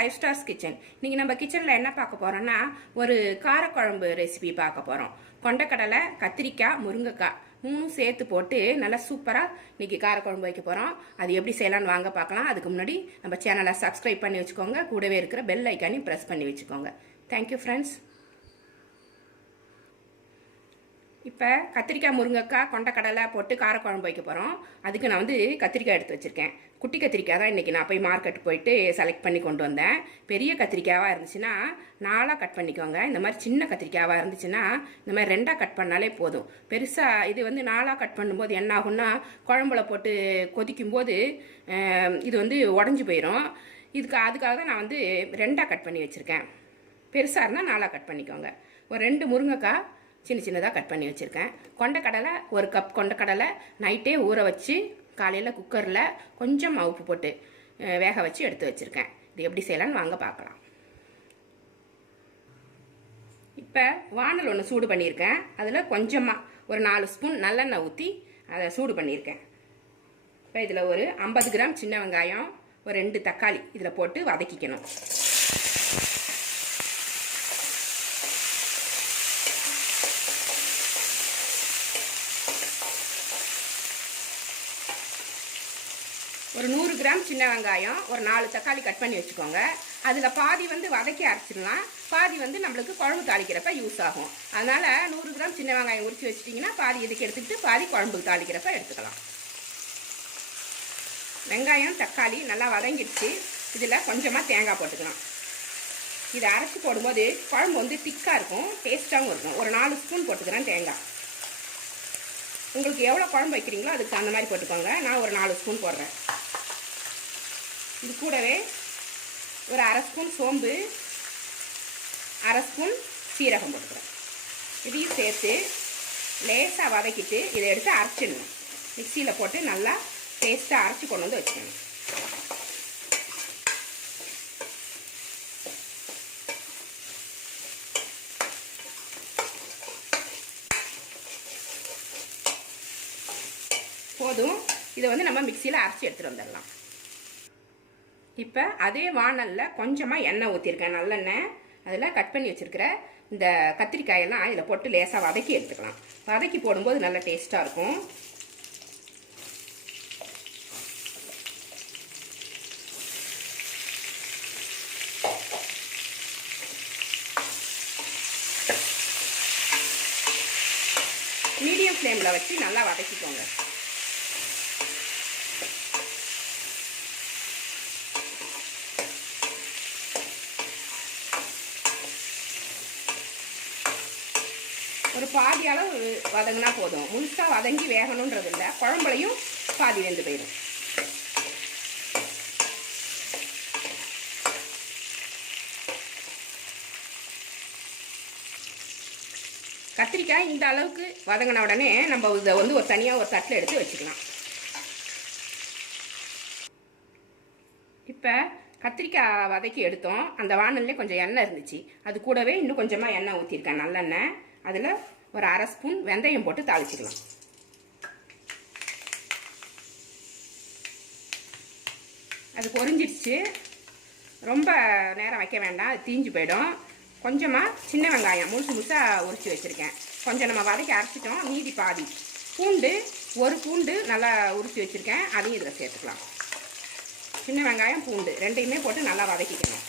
Five stars kitchen. இன்னைக்கு நம்ம கிச்சனில் என்ன பார்க்க போகிறோம்னா ஒரு காரக்குழம்பு ரெசிபி பார்க்க போகிறோம். கொண்டக்கடலை, கத்திரிக்காய், முருங்கைக்காய் மூணும் சேர்த்து போட்டு நல்லா சூப்பராக இன்னைக்கு காரக்குழம்பு வைக்க போகிறோம். அது எப்படி செய்யலான்னு வாங்க பார்க்கலாம். அதுக்கு முன்னாடி நம்ம சேனலை சப்ஸ்கிரைப் பண்ணி வச்சுக்கோங்க. கூடவே இருக்கிற பெல் ஐக்கானையும் ப்ரெஸ் பண்ணி வச்சுக்கோங்க. Thank you friends. இப்போ கத்திரிக்காய், முருங்கைக்காய், கொண்டக்கடலை போட்டு காரக்குழம்பு வைக்க போகிறோம். அதுக்கு நான் கத்திரிக்காய் எடுத்து வச்சுருக்கேன். குட்டி கத்திரிக்காய் தான் இன்றைக்கி நான் போய் மார்க்கெட் போயிட்டு செலக்ட் பண்ணி கொண்டு வந்தேன். பெரிய கத்திரிக்காயாக இருந்துச்சுன்னா 4ஆக கட் பண்ணிக்கோங்க. இந்த மாதிரி சின்ன கத்திரிக்காயாக இருந்துச்சுன்னா இந்த மாதிரி 2ஆக கட் பண்ணாலே போதும். பெருசாக இது 4ஆக கட் பண்ணும்போது என்ன ஆகும்னா குழம்புல போட்டு கொதிக்கும்போது இது உடஞ்சி போயிடும். அதுக்காக தான் நான் 2ஆக கட் பண்ணி வச்சுருக்கேன். பெருசாக இருந்தால் 4ஆக கட் பண்ணிக்கோங்க. ஒரு 2 முருங்கைக்காய் சின்ன சின்னதாக கட் பண்ணி வச்சுருக்கேன். கொண்டக்கடலை 1 கப் கொண்டக்கடலை நைட்டே ஊற வச்சு காலையில் குக்கரில் கொஞ்சம் உப்பு போட்டு வேக வச்சு எடுத்து வச்சுருக்கேன். இது எப்படி செய்யலான்னு வாங்க பார்க்கலாம். இப்போ வானல் ஒன்று சூடு பண்ணியிருக்கேன். அதில் கொஞ்சமாக ஒரு 4 ஸ்பூன் நல்லெண்ணெய் ஊற்றி அதை சூடு பண்ணியிருக்கேன். இப்போ இதில் ஒரு 50 கிராம் சின்ன வெங்காயம், ஒரு 2 தக்காளி இதில் போட்டு வதக்கிக்கணும். ஒரு 100 கிராம் சின்ன வெங்காயம், ஒரு 4 தக்காளி கட் பண்ணி வச்சுக்கோங்க. அதில் பாதி வதக்கி அரைச்சிடலாம், பாதி நம்மளுக்கு குழம்பு தாளிக்கிறப்ப யூஸ் ஆகும். அதனால் 100 கிராம் சின்ன வெங்காயம் உரிச்சு வச்சிட்டிங்கன்னா பாதி இதுக்கு எடுத்துக்கிட்டு பாதி குழம்புக்கு தாளிக்கிறப்ப எடுத்துக்கலாம். வெங்காயம், தக்காளி நல்லா வதங்கிடுச்சு. இதில் கொஞ்சமாக தேங்காய் போட்டுக்கலாம். இதை அரைச்சி போடும்போது குழம்பு திக்காக இருக்கும், டேஸ்ட்டாகவும் இருக்கும். ஒரு 4 ஸ்பூன் போட்டுக்கிறேன் தேங்காய். உங்களுக்கு எவ்வளோ குழம்பு வைக்கிறீங்களோ அதுக்கு அந்த மாதிரி போட்டுக்கோங்க. நான் ஒரு 4 ஸ்பூன் போடுறேன். இது கூடவே ஒரு 1/2 ஸ்பூன் சோம்பு, 1/2 ஸ்பூன் சீரகம் போட்டுக்கிறேன். இதையும் சேர்த்து லேசாக வதக்கிட்டு இதை எடுத்து அரைச்சிடணும். மிக்சியில் போட்டு நல்லா டேஸ்ட்டாக அரைச்சி கொண்டு வச்சுக்கணும். போதும். இதை நம்ம மிக்சியில் அரைச்சி எடுத்துகிட்டு வந்துடலாம். இப்போ அதே வானலில் கொஞ்சமாக எண்ணெய் ஊற்றிருக்கேன், நல்லெண்ணெய். அதில் கட் பண்ணி வச்சுருக்கிற இந்த கத்திரிக்காயெல்லாம் இதில் போட்டு லேசாக வதக்கி எடுத்துக்கலாம். வதக்கி போடும்போது நல்லா டேஸ்ட்டாக இருக்கும். மீடியம் ஃப்ளேமில் வச்சு நல்லா வதக்கிக்கோங்க. ஒரு பாதி அளவு வதங்கினா போதும். முழுசாக வதங்கி வேகணுன்றது இல்லை, குழம்புலையும் பாதி வெந்து போயிடும். கத்திரிக்காய் இந்த அளவுக்கு வதங்கின உடனே நம்ம இதை ஒரு தனியாக ஒரு தட்டில் எடுத்து வச்சுக்கலாம். இப்போ கத்திரிக்காய் வதக்கி எடுத்தோம். அந்த வானல்லே கொஞ்சம் எண்ணெய் இருந்துச்சு. அது கூடவே இன்னும் கொஞ்சமாக எண்ணெய் ஊற்றிருக்கேன், நல்லெண்ணெய். அதில் ஒரு 1/2 ஸ்பூன் வெந்தயம் போட்டு தாளிச்சிக்கலாம். அது பொரிஞ்சிடுச்சு. ரொம்ப நேரம் வைக்க வேண்டாம், அது தீஞ்சு போயிடும். கொஞ்சமாக சின்ன வெங்காயம் முழுசாக உரிச்சு வச்சுருக்கேன். கொஞ்சம் நம்ம வதக்கி அரைச்சிட்டோம், மீதி பாதி. பூண்டு, ஒரு பூண்டு நல்லா உரிச்சு வச்சுருக்கேன், அதையும் இதில் சேர்த்துக்கலாம். சின்ன வெங்காயம், பூண்டு ரெண்டையுமே போட்டு நல்லா வதக்கிக்கணும்.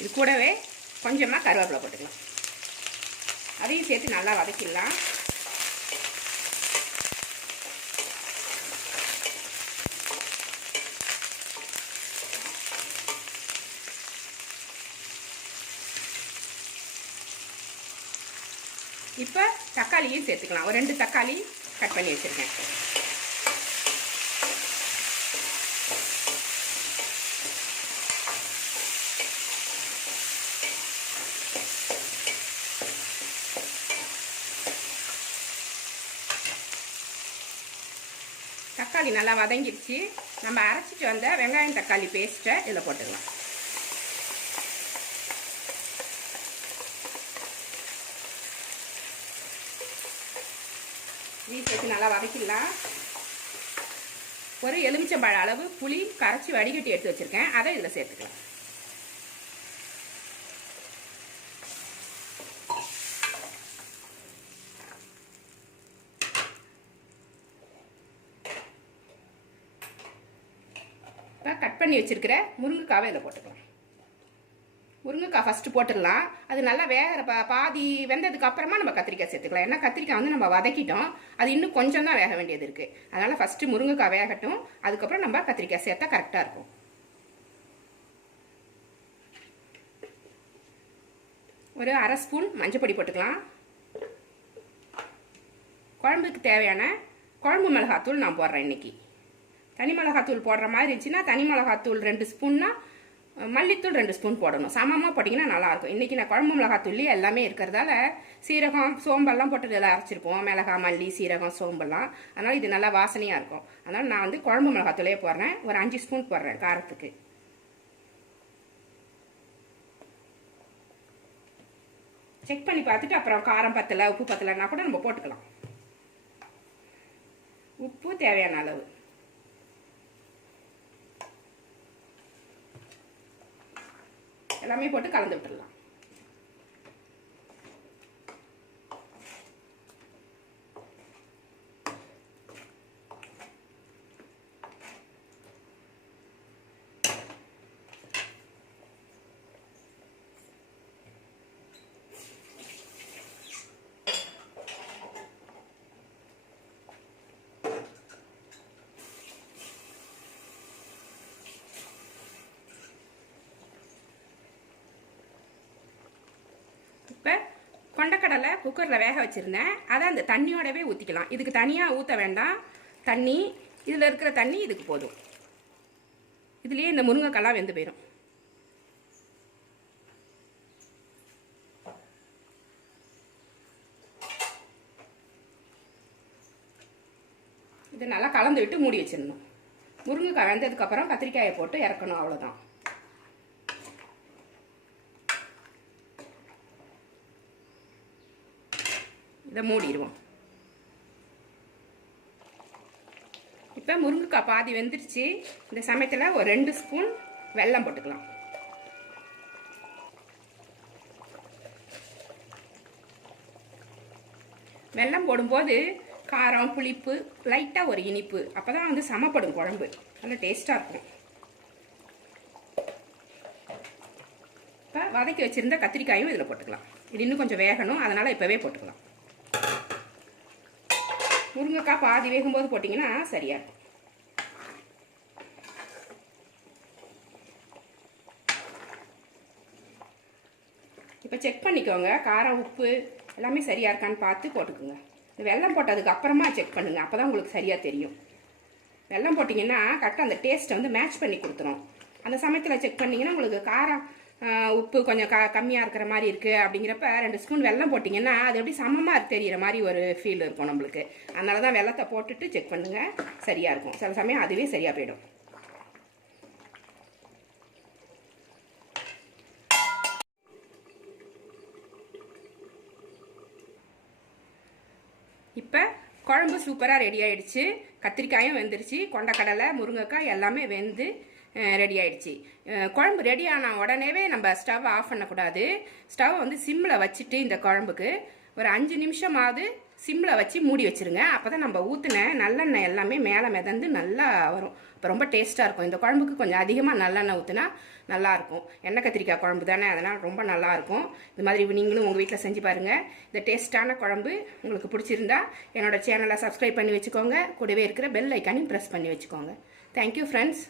இது கூடவே கொஞ்சமாக கருவேப்பிலை போட்டுக்கலாம். அதையும் சேர்த்து நல்லா வதக்கிடலாம். இப்போ தக்காளியும் சேர்த்துக்கலாம். ஒரு 2 தக்காளி கட் பண்ணி வச்சுருக்கேன். தக்காளி நல்லா வதங்கிடுச்சு. நம்ம அரைச்சிட்டு வந்த வெங்காயம் தக்காளி பேஸ்ட்டை இதில் போட்டுக்கலாம். இதையும் சேர்த்து நல்லா வதக்கிடலாம். ஒரு எலுமிச்சம்பழ அளவு புளி கரைச்சி வடிகட்டி எடுத்து வச்சுருக்கேன், அதை இதில் சேர்த்துக்கலாம். இப்போ கட் பண்ணி வச்சுருக்கிற முருங்கைக்காவை இதில் போட்டுக்கலாம். முருங்கைக்காய் ஃபஸ்ட்டு போட்டுடலாம். அது நல்லா வேகிற பாதி வெந்ததுக்கு அப்புறமா நம்ம கத்திரிக்காய் சேர்த்துக்கலாம். ஏன்னா கத்திரிக்காய் வந்து நம்ம வதக்கிட்டோம், அது இன்னும் கொஞ்சம் தான் வேக வேண்டியது இருக்குது. அதனால் ஃபஸ்ட்டு முருங்கைக்காய் வேகட்டும், அதுக்கப்புறம் நம்ம கத்திரிக்காய் சேர்த்தா கரெக்டாக இருக்கும். ஒரு அரை ஸ்பூன் மஞ்சள் பொடி போட்டுக்கலாம். குழம்புக்கு தேவையான குழம்பு மிளகாத்தூள் நான் போடுறேன் இன்றைக்கி. தனி மிளகாத்தூள் போடுற மாதிரி இருந்துச்சுன்னா தனி மிளகாத்தூள் 2 ஸ்பூன்னா மல்லித்தூள் 2 ஸ்பூன் போடணும். சமமாக போட்டிங்கன்னா நல்லாயிருக்கும். இன்றைக்கி நான் குழம்பு மிளகாத்தூள்லேயே எல்லாமே இருக்கிறதால சீரகம் சோம்பெல்லாம் போட்டு இதில் அரைச்சிருப்போம். மிளகாய் மல்லி சீரகம் சோம்பெல்லாம், அதனால் இது நல்லா வாசனையாக இருக்கும். அதனால் நான் வந்து குழம்பு மிளகாத்தூளே போடுறேன். ஒரு 5 ஸ்பூன் போடுறேன் காரத்துக்கு. செக் பண்ணி பார்த்துட்டு அப்புறம் காரம் பத்தலை உப்பு பத்தலைன்னா கூட நம்ம போட்டுக்கலாம். உப்பு தேவையான அளவு. எல்லாமே போட்டு கலந்து விட்டுடலாம். இப்போ கொண்டக்கடலை குக்கரில் வேக வச்சுருந்தேன், அதை அந்த தண்ணியோடவே ஊற்றிக்கலாம். இதுக்கு தனியாக ஊற்ற வேண்டாம். தண்ணி இதில் இருக்கிற தண்ணி இதுக்கு போதும். இதுலேயே இந்த முருங்கைக்காலாம் வெந்து போயிடும். இதை நல்லா கலந்து விட்டு மூடி வச்சிடணும். முருங்கைக்காய் வெந்ததுக்கப்புறம் கத்திரிக்காயை போட்டு இறக்கணும், அவ்வளோதான். இதை மூடிடுவோம். இப்போ முருங்கைக்காய் பாதி வெந்துருச்சு. இந்த சமயத்தில் ஒரு 2 ஸ்பூன் வெல்லம் போட்டுக்கலாம். வெல்லம் போடும்போது காரம் புளிப்பு லைட்டாக ஒரு இனிப்பு, அப்போ தான் வந்து சமப்படும் குழம்பு, நல்லா டேஸ்ட்டாக இருக்கும். இப்போ வதக்கி வச்சுருந்த கத்திரிக்காயும் இதில் போட்டுக்கலாம். இது இன்னும் கொஞ்சம் வேகணும், அதனால் இப்போவே போட்டுக்கலாம். முருங்கைக்காய் பாதி வேகும்போது போட்டிங்கன்னா சரியாக இருக்கும். இப்போ செக் பண்ணிக்கோங்க, காரம் உப்பு எல்லாமே சரியாக இருக்கான்னு பார்த்து போட்டுக்கோங்க. வெல்லம் போட்டதுக்கு அப்புறமா செக் பண்ணுங்கள், அப்போ தான் உங்களுக்கு சரியாக தெரியும். வெல்லம் போட்டிங்கன்னா கரெக்டாக அந்த டேஸ்ட்டை வந்து மேட்ச் பண்ணி கொடுத்துரும். அந்த சமயத்தில் செக் பண்ணிங்கன்னா உங்களுக்கு காரம் உப்பு கொஞ்சம் கம்மியாக இருக்கிற மாதிரி இருக்குது அப்படிங்கிறப்ப 2 ஸ்பூன் வெல்லம் போட்டிங்கன்னா அது எப்படி சமமாக தெரிகிற மாதிரி ஒரு ஃபீல் இருக்கும் நம்மளுக்கு. அதனால தான் வெல்லத்தை போட்டுட்டு செக் பண்ணுங்கள், சரியாக இருக்கும். சில சமயம் அதுவே சரியாக போயிடும். இப்போ குழம்பு சூப்பராக ரெடி ஆகிடுச்சு. கத்திரிக்காயும் வெந்துருச்சு, கொண்டக்கடலை முருங்கைக்காய் எல்லாமே வெந்து ரெடி ஆகிடுச்சு. குழம்பு ரெடி ஆன உடனேவே நம்ம ஸ்டவ் ஆஃப் பண்ணக்கூடாது. ஸ்டவ் வந்து சிம்மில் வச்சுட்டு இந்த குழம்புக்கு ஒரு 5 நிமிஷமாவது சிம்மில் வச்சு மூடி வச்சுருங்க. அப்போ தான் நம்ம ஊற்றின நல்லெண்ணெய் எல்லாமே மேலே மிதந்து நல்லா வரும். இப்போ ரொம்ப டேஸ்ட்டாக இருக்கும். இந்த குழம்புக்கு கொஞ்சம் அதிகமாக நல்லெண்ணெய் ஊற்றினா நல்லாயிருக்கும். எண்ணெய் கத்திரிக்காய் குழம்பு தானே, அதனால் ரொம்ப நல்லாயிருக்கும். இது மாதிரி நீங்களும் உங்கள் வீட்டில் செஞ்சு பாருங்கள். இந்த டேஸ்ட்டான குழம்பு உங்களுக்கு பிடிச்சிருந்தா என்னோடய சேனலை சப்ஸ்கிரைப் பண்ணி வச்சுக்கோங்க. கூடவே இருக்கிற பெல் ஐக்கானையும் ப்ரெஸ் பண்ணி வச்சுக்கோங்க. Thank you friends.